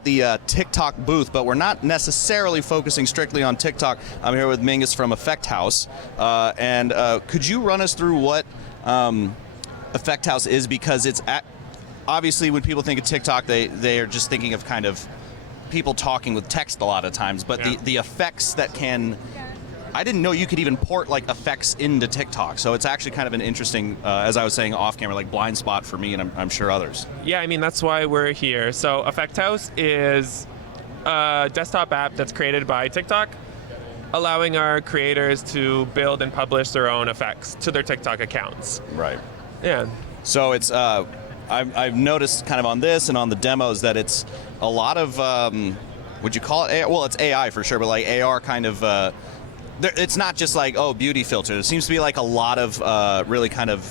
at the TikTok booth, but we're not necessarily focusing strictly on TikTok. I'm here with Mingus from Effect House. And could you run us through what Effect House is? Because it's obviously when people think of TikTok, they are just thinking of kind of people talking with text a lot of times, but the effects that can... I didn't know you could even port like effects into TikTok, so it's actually kind of an interesting, as I was saying off camera, like blind spot for me and I'm sure others. Yeah, I mean, that's why we're here. So Effect House is a desktop app that's created by TikTok, allowing our creators to build and publish their own effects to their TikTok accounts. Right. Yeah. So it's, I've noticed kind of on this and on the demos that it's a lot of, would you call it AI? Well, it's AI for sure, but like AR kind of, it's not just like, oh, beauty filter. It seems to be like a lot of really kind of,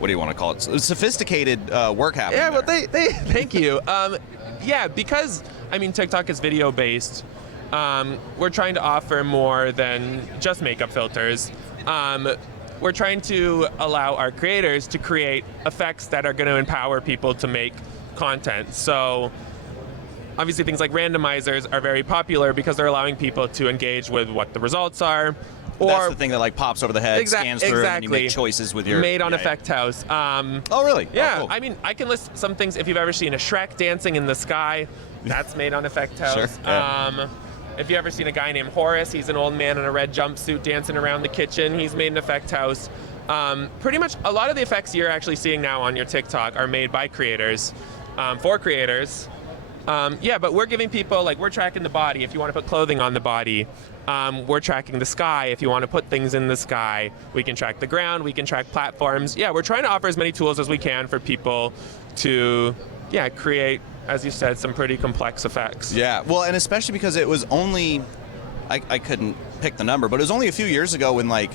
what do you want to call it? Sophisticated work happening. Yeah, well, they thank you. Yeah, because, I mean, TikTok is video-based. We're trying to offer more than just makeup filters. We're trying to allow our creators to create effects that are going to empower people to make content. So obviously things like randomizers are very popular because they're allowing people to engage with what the results are. Or that's the thing that like pops over the head, scans through, and you make choices with your... Made on Effect House. Oh, really? Yeah, oh, cool. I mean, I can list some things. If you've ever seen a Shrek dancing in the sky, that's made on Effect House. Sure. Yeah. If you've ever seen a guy named Horace, he's an old man in a red jumpsuit dancing around the kitchen, he's made an Effect House. Pretty much a lot of the effects you're actually seeing now on your TikTok are made by creators, for creators. Yeah, but we're giving people, like, we're tracking the body. If you want to put clothing on the body, we're tracking the sky. If you want to put things in the sky, we can track the ground, we can track platforms. Yeah, we're trying to offer as many tools as we can for people to, yeah, create, as you said, some pretty complex effects. Yeah, well, and especially because it was only, I couldn't pick the number, but it was only a few years ago when, like,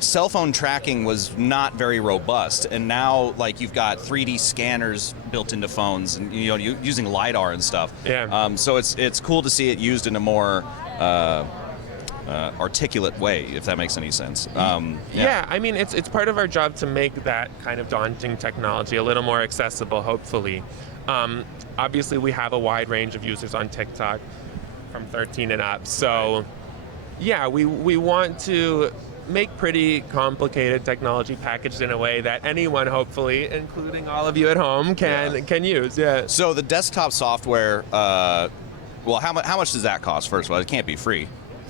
cell phone tracking was not very robust, and now like you've got 3D scanners built into phones, and you know, using LiDAR and stuff. Yeah. So it's cool to see it used in a more articulate way, if that makes any sense. Yeah, I mean, it's part of our job to make that kind of daunting technology a little more accessible, hopefully. Obviously, we have a wide range of users on TikTok from 13 and up, so yeah, we want to make pretty complicated technology packaged in a way that anyone, hopefully, including all of you at home, can use. Yeah. So the desktop software, well, how much does that cost? First of all, it can't be free.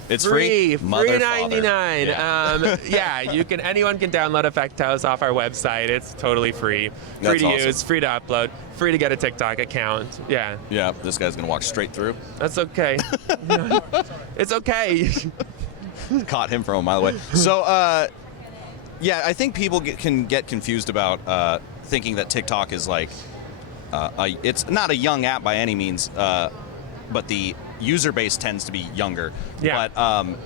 It's free. Free 99. Yeah. Yeah, anyone can download Effect House off our website. It's totally free. Free to use, free to upload, free to get a TikTok account. Yeah. Yeah. This guy's gonna walk straight through. That's okay. It's okay. Caught him from a mile away. So, yeah, I think people can get confused about thinking that TikTok is like, it's not a young app by any means, but the user base tends to be younger. Yeah. But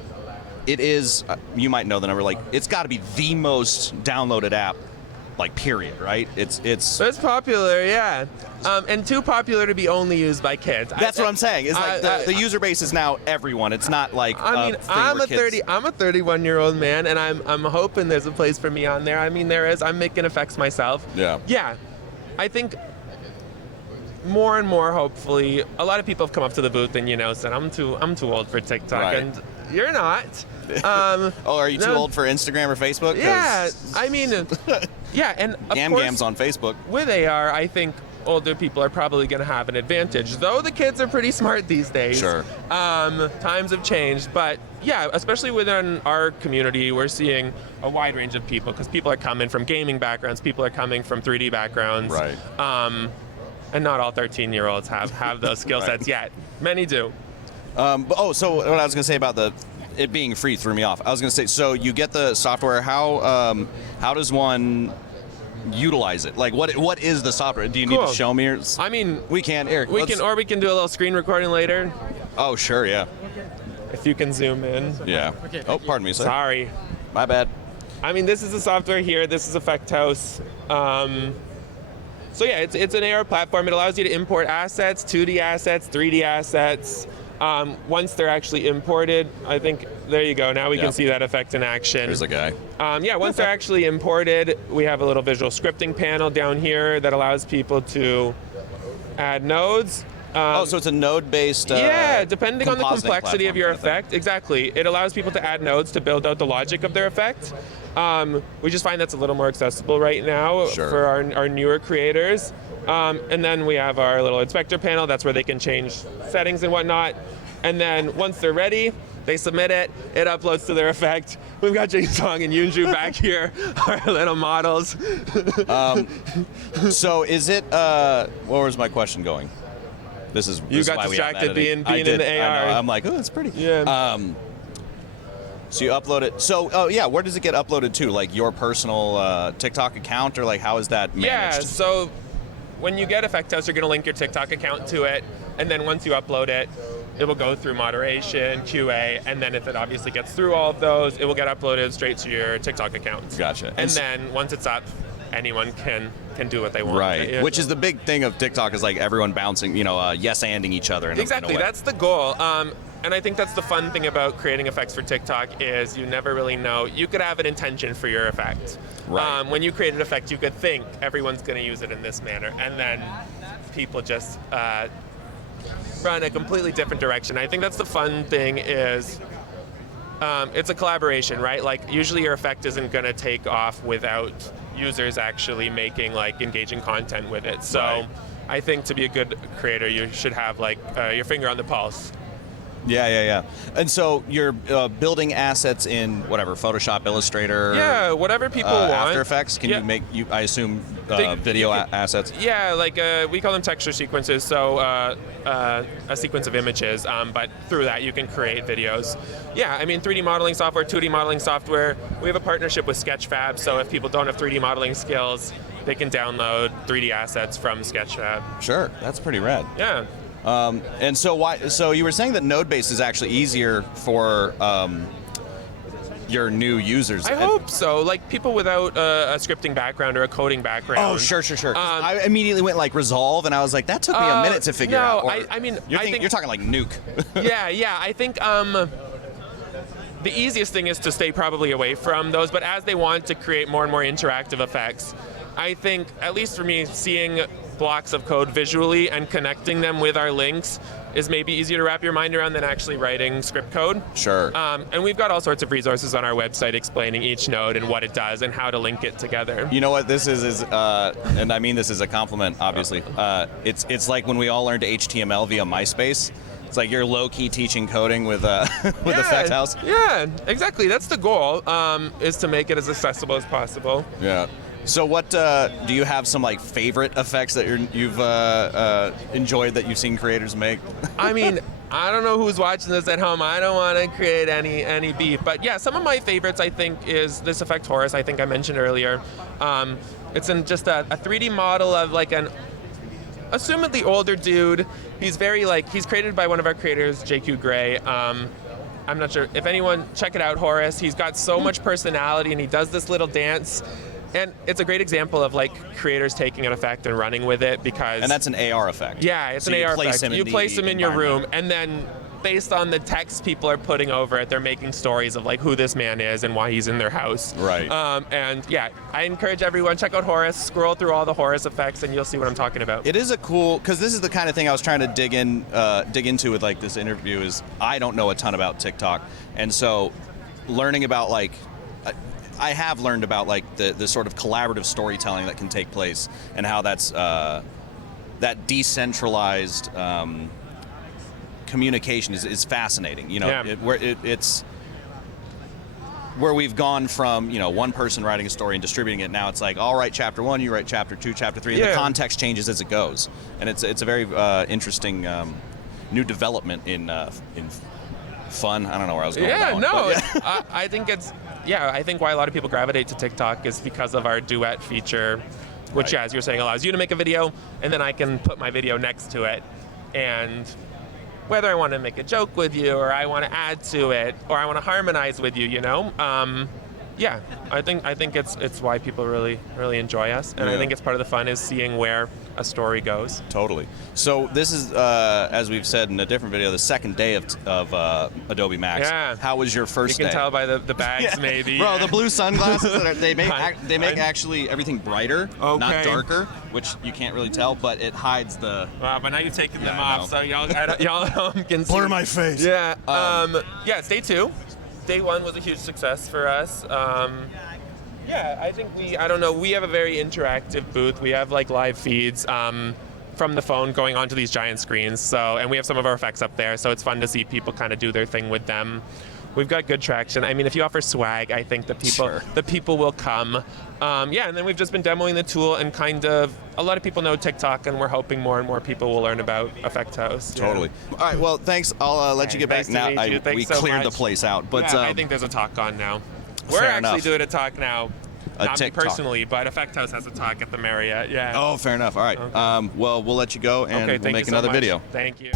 it is, you might know the number, like, it's got to be the most downloaded app, like, period, right? It's popular, yeah. And too popular to be only used by kids. That's what I'm saying. It's like the user base is now everyone. It's not like I mean, I'm a 31-year-old man, and I'm hoping there's a place for me on there. I mean, there is. I'm making effects myself. Yeah. Yeah. I think more and more, hopefully, a lot of people have come up to the booth and said, I'm too old for TikTok, right. And you're not. Oh, are you too old for Instagram or Facebook? Yeah, I mean, yeah, and of course, Gam's on Facebook. With AR, I think older people are probably going to have an advantage, though the kids are pretty smart these days. Sure. Times have changed, but yeah, especially within our community, we're seeing a wide range of people because people are coming from gaming backgrounds, people are coming from 3D backgrounds. Right. And not all 13-year-olds have those skill sets yet. Many do. So what I was going to say about it being free threw me off. I was going to say, so you get the software. How does one utilize it? Like, what is the software? Do you need to show me? I mean, we can, Eric. We can do a little screen recording later. Oh, sure, yeah. If you can zoom in. Yeah. Okay, oh, pardon me, sir. Sorry. My bad. I mean, this is the software here. This is Effect House. So yeah, it's an AR platform. It allows you to import assets, 2D assets, 3D assets. Once they're actually imported, I think, there you go. Now we can see that effect in action. There's a guy. Yeah, once they're actually imported, we have a little visual scripting panel down here that allows people to add nodes. So it's a node-based. Yeah, depending on the compositing complexity of your platform kind effect. Exactly. It allows people to add nodes to build out the logic of their effect. We just find that's a little more accessible right now Sure. for our newer creators. And then we have our little inspector panel. That's where they can change settings and whatnot. And then once they're ready, they submit it. It uploads to their effect. We've got Jing Song and Yunju back here, our little models. So is it? Where was my question going? This is You this is got why we have distracted editing. being in the AR. I know. I'm like, oh, that's pretty. Yeah. So you upload it. So, yeah, where does it get uploaded to? Like your personal TikTok account, or like how is that managed? Yeah, so when you get Effect House, you're going to link your TikTok account to it, and then once you upload it, it will go through moderation, QA, and then if it obviously gets through all of those, it will get uploaded straight to your TikTok account. Gotcha. And then once it's up, anyone can do what they want. Right, Yeah. which is the big thing of TikTok is like everyone bouncing, yes-anding each other. In Exactly, a way. that's the goal. And I think that's the fun thing about creating effects for TikTok is you never really know. You could have an intention for your effect. Right. When you create an effect, you could think everyone's going to use it in this manner, and then people just run a completely different direction. I think that's the fun thing is it's a collaboration, right? Like usually your effect isn't going to take off without users actually making like engaging content with it. So Right. I think to be a good creator, you should have like your finger on the pulse. Yeah. And so you're building assets in whatever, Photoshop, Illustrator. Yeah, whatever people want. After Effects. Can Yeah. you make? I assume They- video you can- assets. Yeah, like we call them texture sequences, so a sequence of images, but through that you can create videos. Yeah, I mean 3D modeling software, 2D modeling software. We have a partnership with Sketchfab, so if people don't have 3D modeling skills, they can download 3D assets from Sketchfab. Sure, that's pretty rad. Yeah. And so why? So you were saying that node-based is actually easier for your new users. I hope so. Like people without a scripting background or a coding background. Oh, sure. 'Cause I immediately went like Resolve, and I was like, that took me a minute to figure out. No, Or I mean, you're, I think you're talking like Nuke. yeah. I think the easiest thing is to stay probably away from those. But as they want to create more and more interactive effects, I think, at least for me, seeing blocks of code visually and connecting them with our links is maybe easier to wrap your mind around than actually writing script code. Sure. And we've got all sorts of resources on our website explaining each node and what it does and how to link it together. You know what this is and I mean this as a compliment, obviously. It's like when we all learned HTML via MySpace. It's like you're low-key teaching coding with Effect House. Yeah, exactly. That's the goal, is to make it as accessible as possible. Yeah. So what do you have some like favorite effects that you've enjoyed that you've seen creators make? I mean, I don't know who's watching this at home. I don't want to create any beef, but yeah, some of my favorites I think is this effect Horus. I think I mentioned earlier. It's in just a 3D model of like an assumedly older dude. He's very he's created by one of our creators, JQ Gray. I'm not sure if anyone check it out, Horus. He's got so much personality, and he does this little dance. And it's a great example of like creators taking an effect and running with it because. And that's an AR effect. Yeah, it's so an you AR place effect. him You in place the him in your room, environment. and then based on the text people are putting over it, they're making stories of like who this man is and why he's in their house. Right. And yeah, I encourage everyone check out Horus, scroll through all the Horus effects, and you'll see what I'm talking about. It is a cool, because this is the kind of thing I was trying to dig into with like this interview. Is I don't know a ton about TikTok, and so learning about like. I have learned about like the sort of collaborative storytelling that can take place and how that's that decentralized communication is fascinating. Yeah. It's where we've gone from one person writing a story and distributing it. Now it's like, I'll write chapter 1, you write chapter 2, chapter 3, and Yeah. the context changes as it goes. And it's a very interesting new development in fun. I don't know where I was going. Yeah, with that one, no, but yeah. I think it's I think why a lot of people gravitate to TikTok is because of our duet feature, which, Right. yeah, as you're saying, allows you to make a video, and then I can put my video next to it, and whether I want to make a joke with you, or I want to add to it, or I want to harmonize with you, yeah, I think it's why people really enjoy us, and I Yeah. think it's part of the fun is seeing where a story goes. Totally. So this is, as we've said in a different video, the second day of Adobe Max. Yeah. How was your first You can day? tell by the bags, maybe. Bro, the blue sunglasses, they make I- actually everything brighter, not Okay. darker, which you can't really tell, but it hides the... Wow, but now you're taking them I off, know. so y'all can see. Blur my face. Yeah. Yeah, it's day 2. Day 1 was a huge success for us. Yeah, I think we have a very interactive booth. We have like live feeds from the phone going onto these giant screens. So, and we have some of our effects up there. So it's fun to see people kind of do their thing with them. We've got good traction. I mean, if you offer swag, I think the people will come. Yeah, and then we've just been demoing the tool, and kind of a lot of people know TikTok, and we're hoping more and more people will learn about Effect House. Yeah. Totally. All right, well, thanks. I'll let you get back Nice to now. meet you. Thanks We so cleared the much. place out, but Yeah, I think there's a talk on now. We're Fair actually enough. doing a talk now. A Not me TikTok. personally, but Effect House has a talk at the Marriott. Yeah. Oh, fair enough. All right. Okay. Well, we'll let you go, and Okay, we'll thank make you so another much. video. Thank you.